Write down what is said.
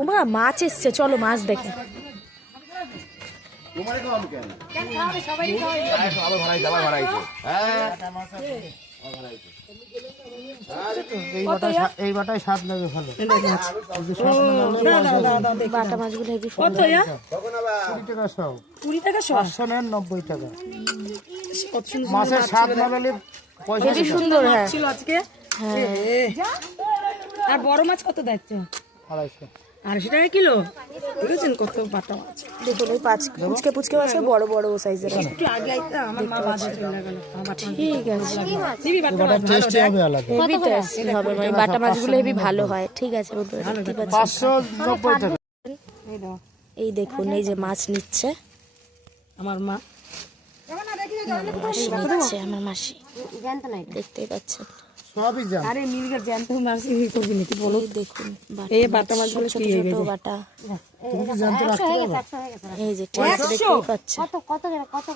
ওমা মাছ এসছে, চলো মাছ দেখে। এই বাটায় স্বাদ লাগে ভালো। বাটা মাছগুলো হেবি কত? 20 টাকা সব। 20 টাকা সব। 500 নেন 90 টাকা। কত সুন্দর মাছের স্বাদ না পেলে পয়সা হেবি সুন্দর। হ্যাঁ ছিল আজকে। আর বড় মাছ কত দেখছো? 250। 250 টাকা কিলো। দেখেছেন কত বাটা মাছ। দেখুন ওই পুচকে পুচকে মাছ বড় বড় সাইজের। একটু আগে আইতে আমার মা বাজার চলে গেল। ঠিক আছে, দিবি বাটা মাছ ভালো টেস্টি হবে আলাদা। হেভি টেস্টি হবে, মানে বাটা মাছগুলো হেভি ভালো হয়। ঠিক আছে বন্ধুরা, দেখতে পাচ্ছেন। 590 টাকা। এই দাও। এই দেখুন, এই যে মাছ নিচ্ছে আমার মা মাসি নিচ্ছে, আমার মাসি, দেখতেই পাচ্ছেন। সবই জান। আরে মির্গের জ্যান্ত মাছ ই করবি নাকি বলো? এই দেখুন এই বাটা মাছগুলো ছোট কি ছোট বাটা, তুমি কি জানতে রাখতে পারবে? এই যে ঠিক আছে, দেখতেই পাচ্ছেন। কত কত কত